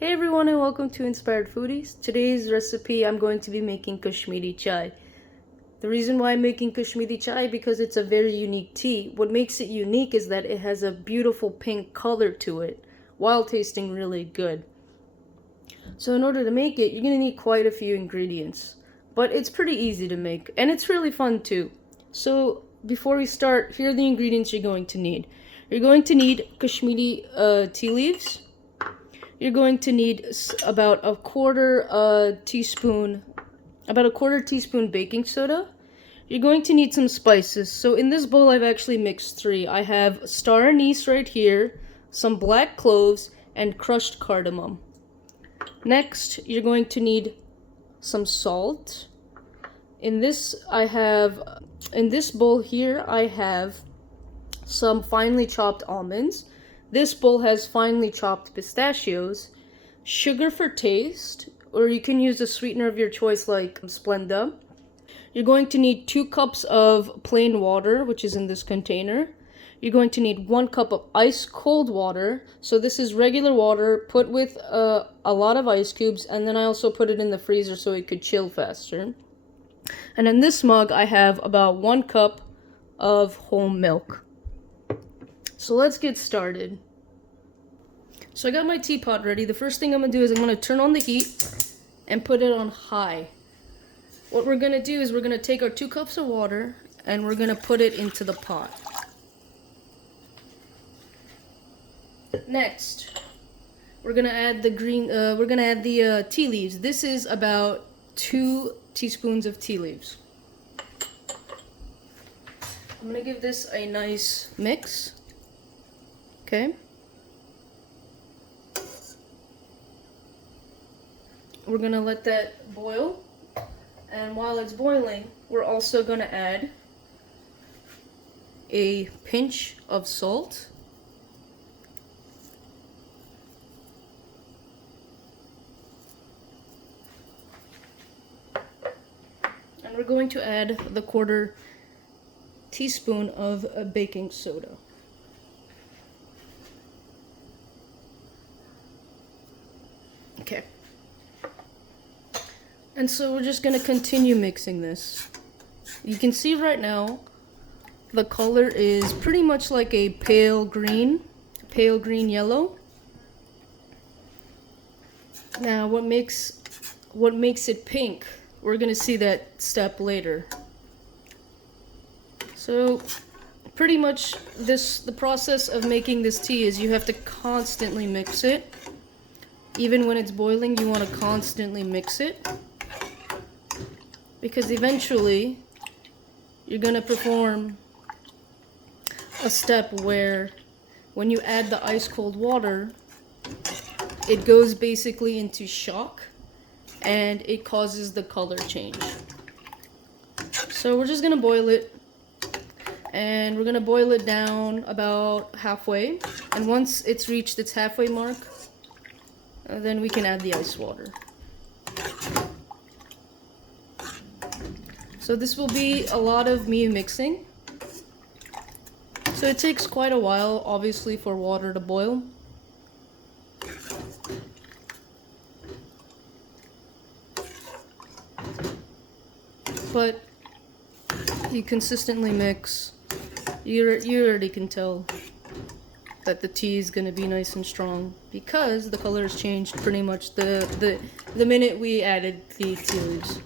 Hey everyone and welcome to Inspired Foodies. Today's recipe I'm going to be making Kashmiri chai. The reason why I'm making Kashmiri chai because it's a very unique tea. What makes it unique is that it has a beautiful pink color to it while tasting really good. So in order to make it, you're going to need quite a few ingredients. But it's pretty easy to make and it's really fun too. So before we start, here are the ingredients you're going to need. You're going to need Kashmiri tea leaves. You're going to need about a quarter teaspoon baking soda. You're going to need some spices. So in this bowl I've actually mixed 3. I have star anise right here, some black cloves, and crushed cardamom. Next, you're going to need some salt. In this bowl here I have some finely chopped almonds. This bowl has finely chopped pistachios, sugar for taste, or you can use a sweetener of your choice like Splenda. You're going to need 2 cups of plain water, which is in this container. You're going to need 1 cup of ice cold water. So this is regular water put with a lot of ice cubes, and then I also put it in the freezer so it could chill faster. And in this mug I have about 1 cup of whole milk. So let's get started. So I got my teapot ready. The first thing I'm going to do is I'm going to turn on the heat and put it on high. What we're going to do is we're going to take our 2 cups of water and we're going to put it into the pot. Next, we're going to add the tea leaves. This is about 2 teaspoons of tea leaves. I'm going to give this a nice mix. Okay. We're going to let that boil. And while it's boiling, we're also going to add a pinch of salt. And we're going to add the quarter teaspoon of baking soda. Okay. And so we're just going to continue mixing this. You can see right now the color is pretty much like a pale green yellow. Now what makes it pink, we're going to see that step later. So pretty much the process of making this tea is you have to constantly mix it. Even when it's boiling, you want to constantly mix it. Because eventually, you're going to perform a step where when you add the ice cold water, it goes basically into shock and it causes the color change. So we're just going to boil it. And we're going to boil it down about halfway. And once it's reached its halfway mark, then we can add the ice water. So this will be a lot of me mixing. So it takes quite a while, obviously, for water to boil. But you consistently mix. You already can tell that the tea is going to be nice and strong because the color has changed pretty much the minute we added the tea leaves.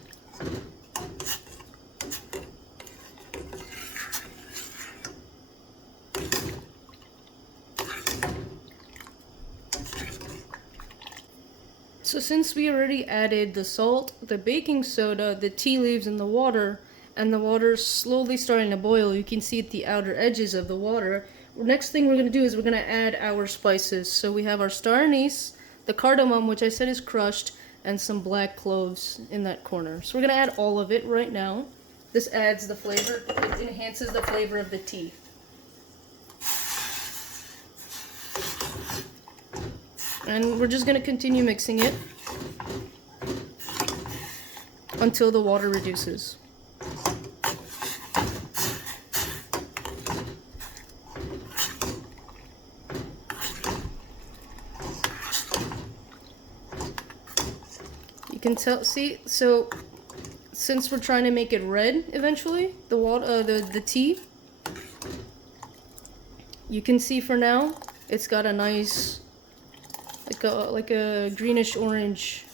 So since we already added the salt, the baking soda, the tea leaves, and the water is slowly starting to boil, you can see at the outer edges of the water. Next thing we're going to do is we're going to add our spices. So we have our star anise, the cardamom, which I said is crushed, and some black cloves in that corner. So we're going to add all of it right now. This adds the flavor, it enhances the flavor of the tea. And we're just going to continue mixing it until the water reduces. can tell, see, so since we're trying to make it red eventually, the water, the tea, you can see for now it's got a nice, like a greenish orange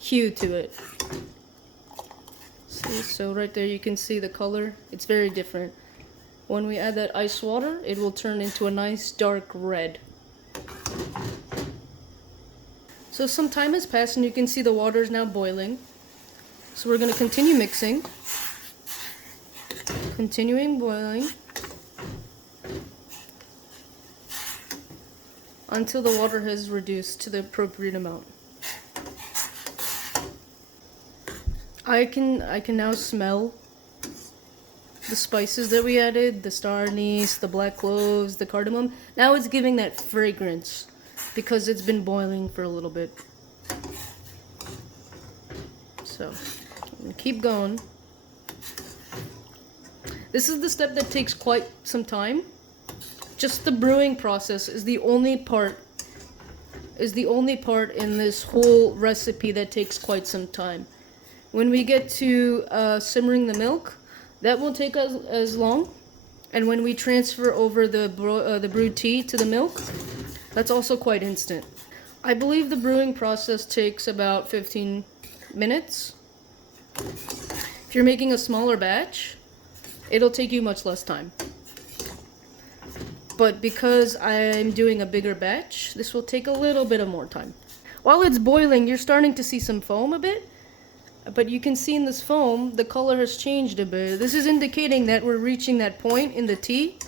hue to it. See, so right there you can see the color. It's very different. When we add that ice water, it will turn into a nice dark red. So some time has passed and you can see the water is now boiling. So we're going to continue mixing. Continuing boiling. Until the water has reduced to the appropriate amount. I can now smell the spices that we added, the star anise, the black cloves, the cardamom. Now it's giving that fragrance because it's been boiling for a little bit. So, I'm gonna keep going. This is the step that takes quite some time. Just the brewing process is the only part in this whole recipe that takes quite some time. When we get to simmering the milk, that won't take us as long. And when we transfer over the brewed tea to the milk, that's also quite instant. I believe the brewing process takes about 15 minutes. If you're making a smaller batch, it'll take you much less time. But because I'm doing a bigger batch, this will take a little bit of more time. While it's boiling, you're starting to see some foam a bit. But you can see in this foam, the color has changed a bit. This is indicating that we're reaching that point in the tea.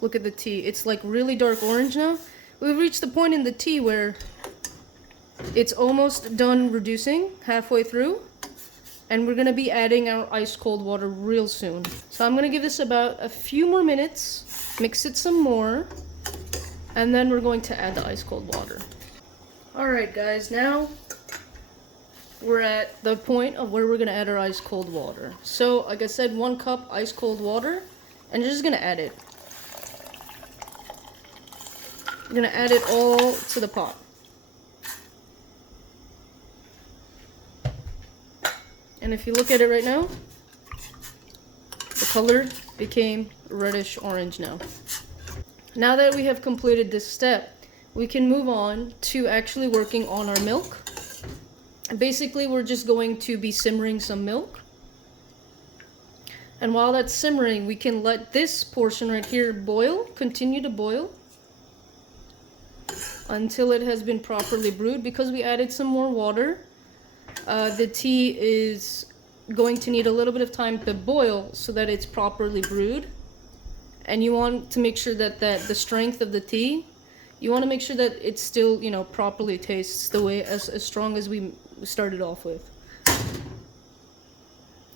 Look at the tea. It's like really dark orange now. We've reached the point in the tea where it's almost done reducing halfway through. And we're going to be adding our ice cold water real soon. So I'm going to give this about a few more minutes. Mix it some more. And then we're going to add the ice cold water. Alright guys, now we're at the point of where we're going to add our ice cold water. So, like I said, 1 cup ice cold water, and you're just going to add it. You're going to add it all to the pot. And if you look at it right now, the color became reddish orange now. Now that we have completed this step, we can move on to actually working on our milk. Basically, we're just going to be simmering some milk. And while that's simmering, we can let this portion right here boil, continue to boil, until it has been properly brewed. Because we added some more water, the tea is going to need a little bit of time to boil so that it's properly brewed. And you want to make sure that the strength of the tea, you want to make sure that it still, you know, properly tastes the way as strong as we started off with.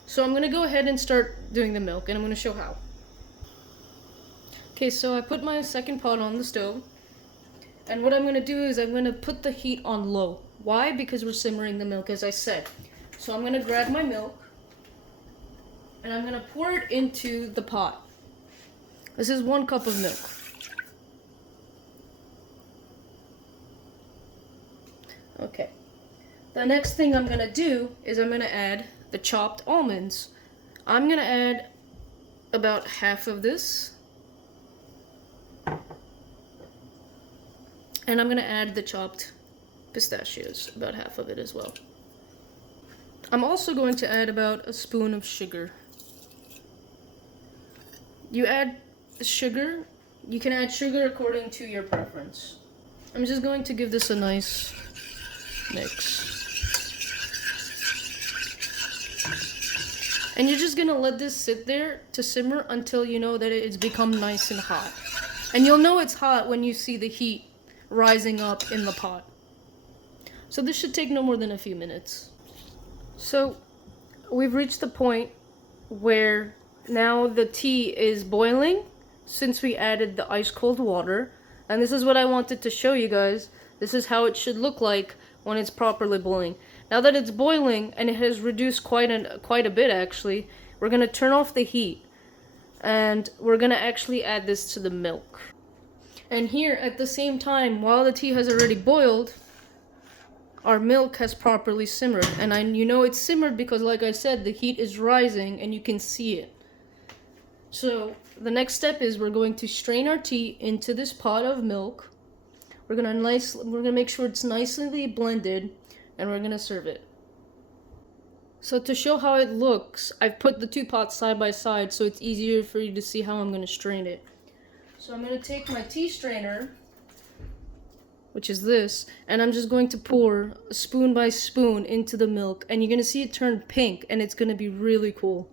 So I'm going to go ahead and start doing the milk, and I'm going to show how. Okay, so I put my second pot on the stove, and what I'm going to do is I'm going to put the heat on low. Why? Because we're simmering the milk, as I said. So I'm going to grab my milk, and I'm going to pour it into the pot. This is 1 cup of milk. Okay. The next thing I'm going to do is I'm going to add the chopped almonds. I'm going to add about half of this. And I'm going to add the chopped pistachios, about half of it as well. I'm also going to add about a spoon of sugar. You add sugar, you can add sugar according to your preference. I'm just going to give this a nice mix. And you're just gonna let this sit there to simmer until you know that it's become nice and hot. And you'll know it's hot when you see the heat rising up in the pot. So this should take no more than a few minutes. So we've reached the point where now the tea is boiling since we added the ice cold water. And this is what I wanted to show you guys. This is how it should look like when it's properly boiling. Now that it's boiling and it has reduced quite a bit actually, we're going to turn off the heat and we're going to actually add this to the milk. And here at the same time, while the tea has already boiled, our milk has properly simmered. And you know it's simmered because, like I said, the heat is rising and you can see it. So the next step is we're going to strain our tea into this pot of milk. We're gonna make sure it's nicely blended, and we're gonna serve it. So to show how it looks, I've put the two pots side by side so it's easier for you to see how I'm gonna strain it. So I'm gonna take my tea strainer, which is this, and I'm just going to pour spoon by spoon into the milk, and you're gonna see it turn pink, and it's gonna be really cool.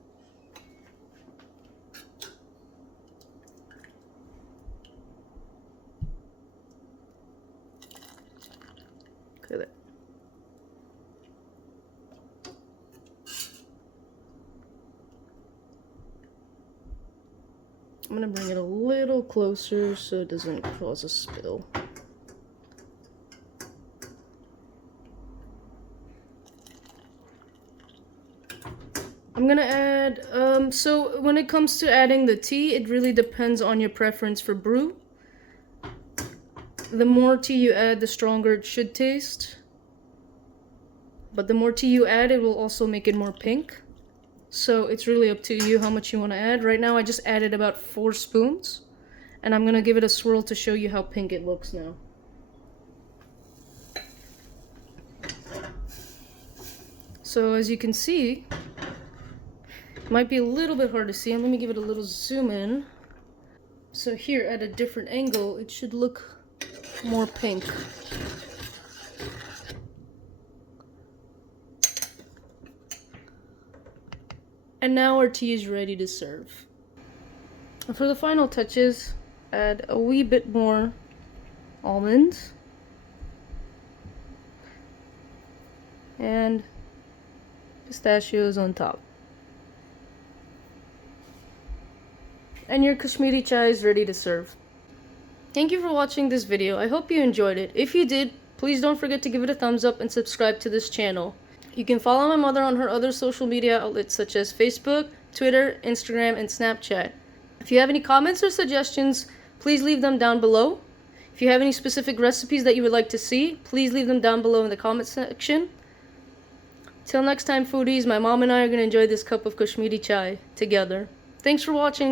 Look at that. I'm gonna bring it a little closer so it doesn't cause a spill. I'm gonna add, so when it comes to adding the tea, it really depends on your preference for brew. The more tea you add, the stronger it should taste. But the more tea you add, it will also make it more pink. So it's really up to you how much you want to add. Right now I just added about 4 spoons. And I'm gonna give it a swirl to show you how pink it looks now. So as you can see, it might be a little bit hard to see, and let me give it a little zoom in. So here at a different angle, it should look more pink. And now our tea is ready to serve. And for the final touches, add a wee bit more almonds and pistachios on top. And your Kashmiri chai is ready to serve. Thank you for watching this video. I hope you enjoyed it. If you did, please don't forget to give it a thumbs up and subscribe to this channel. You can follow my mother on her other social media outlets such as Facebook, Twitter, Instagram, and Snapchat. If you have any comments or suggestions, please leave them down below. If you have any specific recipes that you would like to see, please leave them down below in the comment section. Till next time, foodies, my mom and I are going to enjoy this cup of Kashmiri chai together. Thanks for watching.